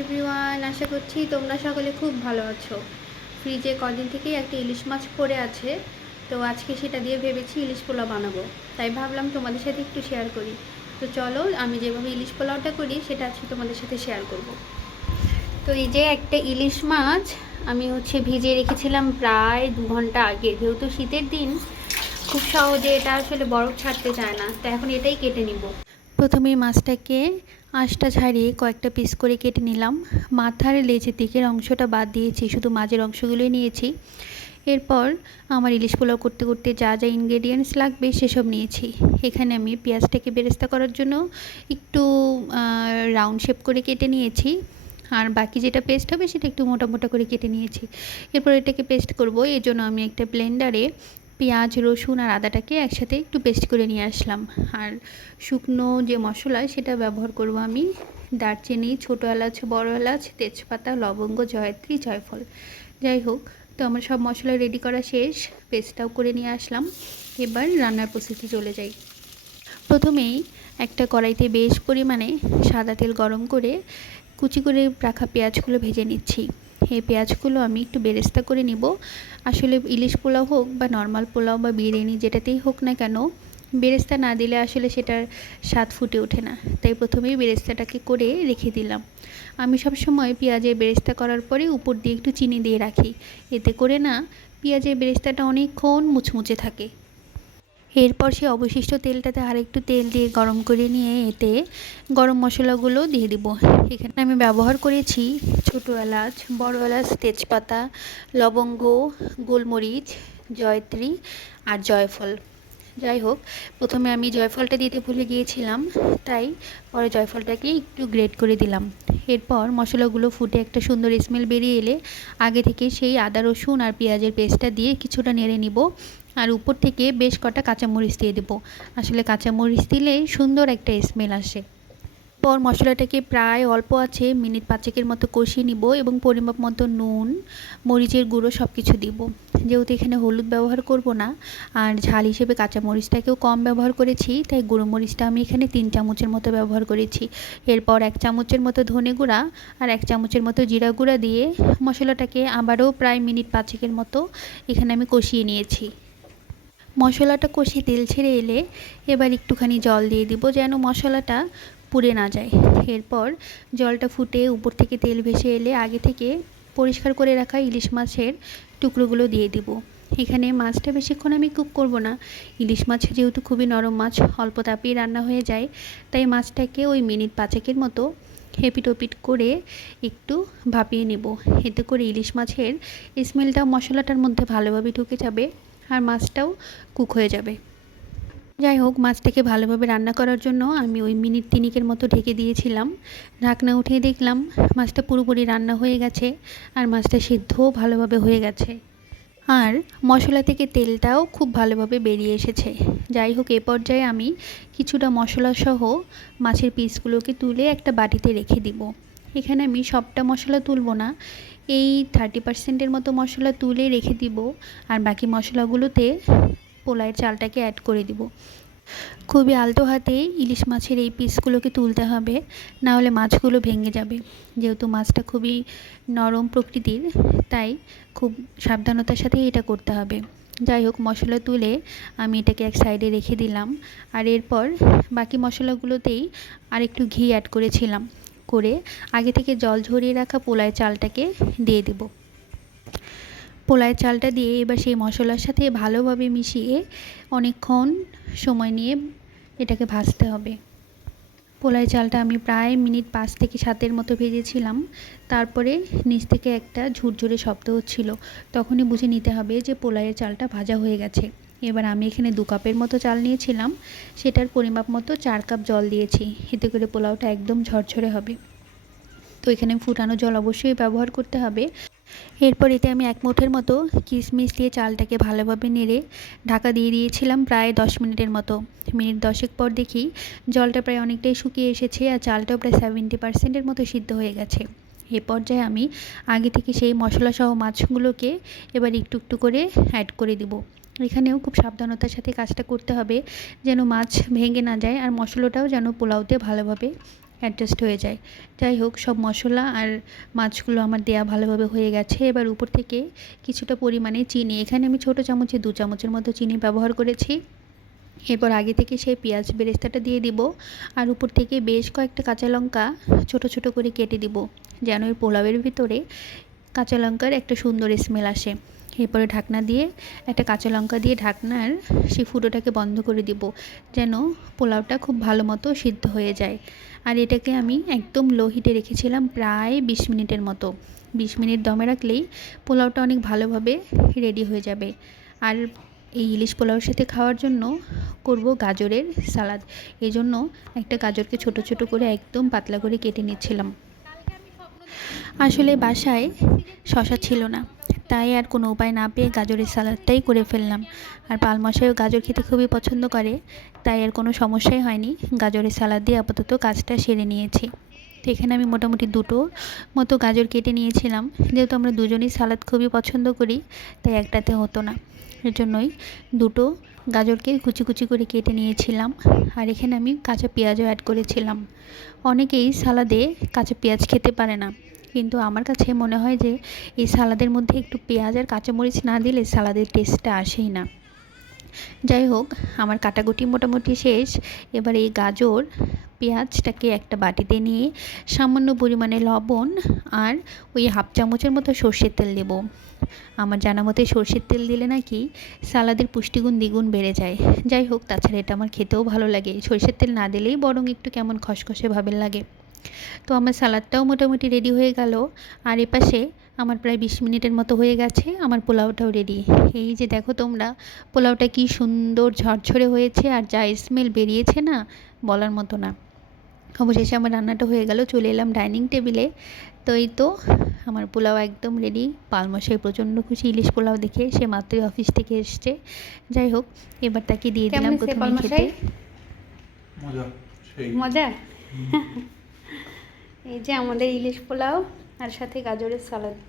Everyone আশা করছি তোমরা সকলে খুব ভালো আছো। ফ্রিজে কদিন থেকেই একটা ইলিশ মাছ পড়ে আছে, তো আজকে সেটা দিয়ে ভেবেছি ইলিশ পোলাও বানাবো। তাই ভাবলাম তোমাদের সাথে একটু শেয়ার করি। তো চলো, আমি যেভাবে ইলিশ পোলাওটা করি, সেটা আজকে তোমাদের সাথে শেয়ার করব। তো এই যে একটা ইলিশ মাছ, আমি হচ্ছে ভিজিয়ে রেখেছিলাম প্রায় দু ঘণ্টা আগে। যেহেতু শীতের দিন, খুব সহজে এটা আসলে বরফ ছাড়তে চায় না। তো এখন এটাই কেটে নিব। প্রথমে মাছটাকে আঁশটা ছাড়িয়ে কয়েকটা পিস করে কেটে নিলাম। মাথার লেজের দিকের অংশটা বাদ দিয়েছি, শুধু মাঝের অংশগুলোই নিয়েছি। এরপর আমার ইলিশ পোলাও করতে করতে যা যা ইনগ্রেডিয়েন্টস লাগবে সেসব নিয়েছি। এখানে আমি পেঁয়াজটাকে বেরেস্তা করার জন্য একটু রাউন্ড শেপ করে কেটে নিয়েছি। আর বাকি যেটা পেস্ট হবে সেটা একটু মোটা মোটা করে কেটে নিয়েছি। এরপর এটাকে পেস্ট করব। এর জন্য আমি একটা ব্লেন্ডারে পেঁয়াজ, রসুন আর আদাটাকে একসাথে একটু পেস্ট করে নিয়ে আসলাম। আর শুকনো যে মশলা, সেটা ব্যবহার করব আমি দারচিনি, ছোটো এলাচ, বড় এলাচ, তেজপাতা, লবঙ্গ, জয়ত্রী, জয়ফল। যাই হোক, তো আমার সব মশলা রেডি করা শেষ পেস্টটাও করে নিয়ে আসলাম। এবার রান্নার প্রস্তুতি চলে যাই। প্রথমেই একটা কড়াইতে বেশ পরিমাণে সাদা তেল গরম করে কুচি করে রাখা পেঁয়াজগুলো ভেজে নিচ্ছি। এই পেঁয়াজগুলো আমি একটু বেরেস্তা করে নিব। আসলে ইলিশ পোলাও হোক বা নর্মাল পোলাও বা বিরিয়ানি যেটাতেই হোক না কেন, বেরেস্তা না দিলে আসলে সেটার স্বাদ ফুটে ওঠে না। তাই প্রথমেই বেরেস্তাটাকে করে রেখে দিলাম। আমি সব সময় পেঁয়াজের বেরেস্তা করার পরে উপর দিয়ে একটু চিনি দিয়ে রাখি। এতে করে না, পেঁয়াজের বেরেস্তাটা অনেকক্ষণ মুচমুচে থাকে। এরপর সে অবশিষ্ট তেলটাতে আর একটু তেল দিয়ে গরম করে নিয়ে এতে গরম মশলাগুলো দিয়ে দিব। এখানে আমি ব্যবহার করেছি ছোটো এলাচ, বড় এলাচ, তেজপাতা, লবঙ্গ, গোলমরিচ, জয়ত্রী আর জয়ফল। যাই হোক, প্রথমে আমি জয়ফলটা দিতে ভুলে গিয়েছিলাম, তাই পরে জয়ফলটাকে একটু গ্রেট করে দিলাম। এরপর মশলাগুলো ফুটে একটা সুন্দর স্মেল বেরিয়ে এলে আগে থেকে সেই আদা, রসুন আর পেঁয়াজের পেস্টটা দিয়ে কিছুটা নেড়ে নিব। আর উপর থেকে বেশ কটা কাঁচামরিচ দিয়ে দেবো। আসলে কাঁচামরিচ দিলে সুন্দর একটা স্মেল আসে। পর মশলাটাকে প্রায় অল্প আছে, মিনিট পাঁচেকের মতো কষিয়ে নিব এবং পরিমাপ মতো নুন, মরিচের গুঁড়ো সব কিছু দিব। যেহেতু এখানে হলুদ ব্যবহার করব না, আর ঝাল হিসেবে কাঁচা মরিচটাকেও কম ব্যবহার করেছি, তাই গুঁড়ো মরিচটা আমি এখানে তিন চামচের মতো ব্যবহার করেছি। এরপর এক চামচের মতো ধনে গুঁড়া আর এক চামচের মতো জিরা গুঁড়া দিয়ে মশলাটাকে আবারও প্রায় মিনিট পাঁচেকের মতো এখানে আমি কষিয়ে নিয়েছি। মশলাটা কষে তেল ছেড়ে এলে এবার একটুখানি জল দিয়ে দিব যেন মশলাটা পুড়ে না যায়। এরপর জলটা ফুটে উপর থেকে তেল ভেসে এলে আগে থেকে পরিষ্কার করে রাখা ইলিশ মাছের টুকরোগুলো দিয়ে দিব। এখানে মাছটা বেশিক্ষণ আমি কুক করব না। ইলিশ মাছ যেহেতু খুবই নরম মাছ, অল্প তাপেই রান্না হয়ে যায়, তাই মাছটাকে ওই মিনিট পাঁচেকের মতো হেপিট ওপিট করে একটু ভাপিয়ে নেব। এতে করে ইলিশ মাছের স্মেলটা মশলাটার মধ্যে ভালোভাবে ঢুকে যাবে। আর মাছটাও কুক হয়ে যাবে। যাই হোক, মাছটাকে ভালোভাবে রান্না করার জন্য আমি ওই মিনিট তিনিকের মতো ঢেকে দিয়েছিলাম। ঢাকনা উঠিয়ে দেখলাম মাছটা পুরোপুরি রান্না হয়ে গেছে আর মাছটা সিদ্ধও ভালোভাবে হয়ে গেছে। আর মশলা থেকে তেলটাও খুব ভালোভাবে বেরিয়ে এসেছে। যাই হোক, এ পর্যায়ে আমি কিছুটা মশলা সহ মাছের পিসগুলোকে তুলে একটা বাটিতে রেখে দিব। এখানে আমি সবটা মশলা তুলব না এই থার্টি পার্সেন্টের মতো মশলা তুলে রেখে দিব আর বাকি মশলাগুলোতে পোলাইয়ের চালটাকে অ্যাড করে দিব। খুবই আলতো হাতে ইলিশ মাছের এই পিসগুলোকে তুলতে হবে না হলে মাছগুলো ভেঙে যাবে। যেহেতু মাছটা খুবই নরম প্রকৃতির, তাই খুব সাবধানতার সাথে এটা করতে হবে। যাই হোক, মশলা তুলে আমি এটাকে এক সাইডে রেখে দিলাম। আর এরপর বাকি মশলাগুলোতেই আর একটু ঘি অ্যাড করেছিলাম। করে আগে থেকে জল ঝরিয়ে রাখা পোলায় চালটাকে দিয়ে দেব। পোলায় চালটা দিয়ে এবার সেই মশলার সাথে ভালোভাবে মিশিয়ে অনেকক্ষণ সময় নিয়ে এটাকে ভাজতে হবে। পোলাই চালটা আমি প্রায় মিনিট পাঁচ থেকে সাতের মতো ভেজেছিলাম। তারপরে নিচ থেকে একটা ঝুরঝুরে শব্দ হচ্ছিল। তখনই বুঝে নিতে হবে যে পোলাইয়ের চালটা ভাজা হয়ে গেছে। এবার আমি এখানে দু কাপের মতো চাল নিয়েছিলাম। সেটার পরিমাপ মতো চার কাপ জল দিয়েছি। এতে করে পোলাওটা একদম ঝরঝরে হবে। তো এখানে ফুটানো জল অবশ্যই ব্যবহার করতে হবে। এরপর এতে আমি এক মুঠের মতো কিশমিশ দিয়ে চালটাকে ভালোভাবে নেড়ে ঢাকা দিয়ে দিয়েছিলাম প্রায় দশ মিনিটের মতো। মিনিট দশেক পর দেখি জলটা প্রায় অনেকটাই শুকিয়ে এসেছে আর চালটাও প্রায় সেভেন্টি পার্সেন্টের মতো সিদ্ধ হয়ে গেছে। এ পর্যায়ে আমি আগে থেকে সেই মশলা সহ মাছগুলোকে এবার একটু একটু করে অ্যাড করে দিব। এখানেও খুব সাবধানতার সাথে কাজটা করতে হবে, যেন মাছ ভেঙে না যায় আর মশলাটাও যেন পোলাওতে ভালোভাবে অ্যাডজাস্ট হয়ে যায়। যাই হোক, সব মশলা আর মাছগুলো আমার দেয়া ভালোভাবে হয়ে গেছে। এবার উপর থেকে কিছুটা পরিমাণে চিনি, এখানে আমি ছোটো চামচে দু চামচের মতো চিনি ব্যবহার করেছি। এরপর আগে থেকে সেই পেঁয়াজ বেরেস্তাটা দিয়ে দিব আর উপর থেকে বেশ কয়েকটা কাঁচা লঙ্কা ছোট ছোট করে কেটে দিব, যেন ওই পোলাওয়ের ভিতরে কাঁচা লঙ্কার একটা সুন্দর স্মেল আসে। এরপরে ঢাকনা দিয়ে একটা কাঁচা লঙ্কা দিয়ে ঢাকনার সেই ফুটোটাকে বন্ধ করে দিব, যেন পোলাওটা খুব ভালো মতো সিদ্ধ হয়ে যায়। আর এটাকে আমি একদম লো হিটে রেখেছিলাম প্রায় বিশ মিনিটের মতো। বিশ মিনিট দমে রাখলেই পোলাওটা অনেক ভালোভাবে রেডি হয়ে যাবে। আর এই ইলিশ পোলাওর সাথে খাওয়ার জন্য করব গাজরের সালাদ। এই জন্য একটা গাজরকে ছোট ছোট করে একদম পাতলা করে কেটে নিচ্ছিলাম। আসলে বাসায় শশা ছিল না। তাই আর কোনো উপায় না পেয়ে গাজরের সালাদটাই করে ফেললাম। আর পালমশাইও গাজর খেতে খুবই পছন্দ করে, তাই আর কোনো সমস্যাই হয়নি। গাজরের সালাদ দিয়ে আপাতত কাজটা সেরে নিয়েছি। তো এখানে আমি মোটামুটি দুটো মতো গাজর কেটে নিয়েছিলাম। যেহেতু আমরা দুজনেই সালাদ খুবই পছন্দ করি, তাই একটাতে হতো না। এর জন্যই দুটো গাজরকে কুচি কুচি করে কেটে নিয়েছিলাম। আর এখানে আমি কাঁচা পেঁয়াজও অ্যাড করেছিলাম। অনেকেই সালাদে কাঁচা পেঁয়াজ খেতে পারে না। কিন্তু আমার কাছে মনে হয় যে, এই সালাদের মধ্যে একটু পেঁয়াজ আর কাঁচামরিচ না দিলে সালাদের টেস্টটা আসেই না। যাই হোক, আমার কাটাকুটি মোটামুটি শেষ। এবার এই গাজর পেঁয়াজটাকে একটা বাটিতে নিয়ে সামান্য পরিমাণে লবণ আর ওই হাফ চামচের মতো সর্ষের তেল দেবো। আমার জানা মতে সর্ষের তেল দিলে নাকি সালাদের পুষ্টিগুণ দ্বিগুণ বেড়ে যায়। যাই হোক, তাছাড়া এটা আমার খেতেও ভালো লাগে। সর্ষের তেল না দিলেই বরং একটু কেমন খসখসে ভাবের লাগে। তো আমার সালাদটাও মোটামুটি রেডি হয়ে গেল। আর এপাশে আমার প্রায় বিশ মিনিটের মতো হয়ে গেছে, আমার পোলাওটাও রেডি এই যে দেখো তোমরা, পোলাওটা কি সুন্দর ঝরঝরে হয়েছে আর যা স্মেল বেরিয়েছে না, বলার মতো না। অবশেষে আমার রান্নাটা হয়ে গেল, চলে এলাম ডাইনিং টেবিলে তো এই তো আমার পোলাও একদম রেডি পালমশাই প্রচণ্ড খুশি ইলিশ পোলাও দেখে সে মাত্রই অফিস থেকে এসছে। যাই হোক এবার তাকে দিয়ে দিলাম প্রথমে খেতে। মজা সেই। মজা? এই যে আমাদের ইলিশ পোলাও আর সাথে গাজরের সালাদ।